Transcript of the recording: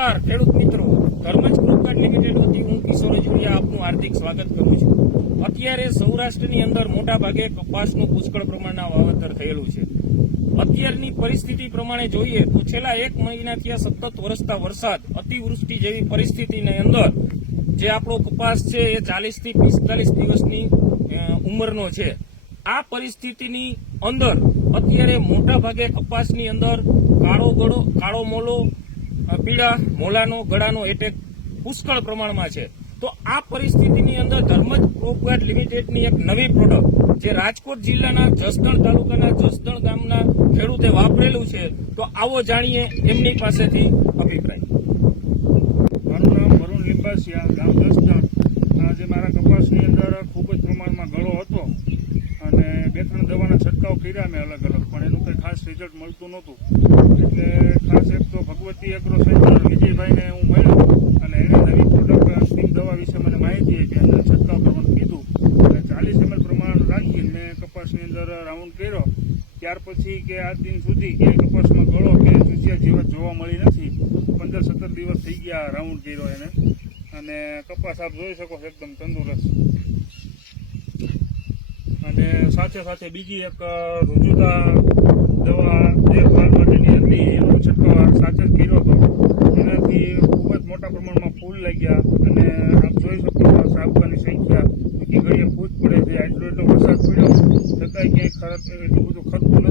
નમસ્કાર ખેડૂત મિત્રો, ધર્મજ ક્રોપકાર્ડ લિમિટેડ વતી હું કિશોર જોડિયા આપનું હાર્દિક સ્વાગત કરું છું. અત્યારે સૌરાષ્ટ્રની અંદર મોટા ભાગે કપાસનું પુષ્કળ પ્રમાણના વાવેતર થયેલું છે. અત્યારની પરિસ્થિતિ પ્રમાણે જોઈએ તો છેલ્લા 1 મહિનાથી સતત વરસતા વરસાદ, અતિવૃષ્ટિ જેવી પરિસ્થિતિની અંદર જે આપણો કપાસ છે એ 40 થી 45 દિવસની ઉંમરનો છે. આ પરિસ્થિતિની અંદર અત્યારે મોટા ભાગે કપાસની અંદર કાળો મોલો, પીળા મોલાનો ગળાનો એટેક પુષ્કળ પ્રમાણમાં છે. તો આ પરિસ્થિતિની અંદર ધર્મજ ક્રોપગાર્ડ લિમિટેડની એક નવી પ્રોડક્ટ જે રાજકોટ જિલ્લાના જસદણ તાલુકાના જસદણ ગામના ખેડૂતે વાપરેલું છે, તો આવો જાણીએ એમની પાસેથી અભિપ્રાય. મારું નામ વરુણ લીંબાસિયા, ગામ જસદણ. આજે મારા કપાસની અંદર ખૂબ જ પ્રમાણમાં ગળો હતો અને 2-3 દવાના છંટકાવ કર્યા મેં અલગ અલગ, પણ એનું કંઈ ખાસ રિઝલ્ટ મળતું નહોતું. એટલે ખાસ એક તો ભગવતી એગ્રો સેન્ટર વિજયભાઈને હું મળ્યો અને એને નવી પ્રોડક્ટ અંતિમ દવા વિશે મને માહિતી આપી અને છંટકાવ કરવાનું કીધું. અને 40 ml પ્રમાણ રાખીને મેં કપાસની અંદર રાઉન્ડ કર્યો. ત્યાર પછી કે આજ દિન સુધી ક્યાંય કપાસમાં ગળો કે ચૂસિયા જીવત જોવા મળી નથી. 15-17 દિવસ થઈ ગયા રાઉન્ડ કર્યો એને, અને કપાસ આપ જોઈ શકો છો એકદમ તંદુરસ્ત. અને સાથે સાથે બીજી એક રુજુતા દવા દેખભાળ માટેની હતી, એનો છંટકાવ સાથે જ કર્યો હતો. એનાથી ખૂબ જ મોટા પ્રમાણમાં ફૂલ લાગ્યા અને આપ જોઈ શકો છો સાબકાની સંખ્યા ઘડીએ ફૂટ પડે છે. આટલો એટલો વરસાદ પડ્યો છતાંય ક્યાંય ખરાબ એટલું બધું ખરતું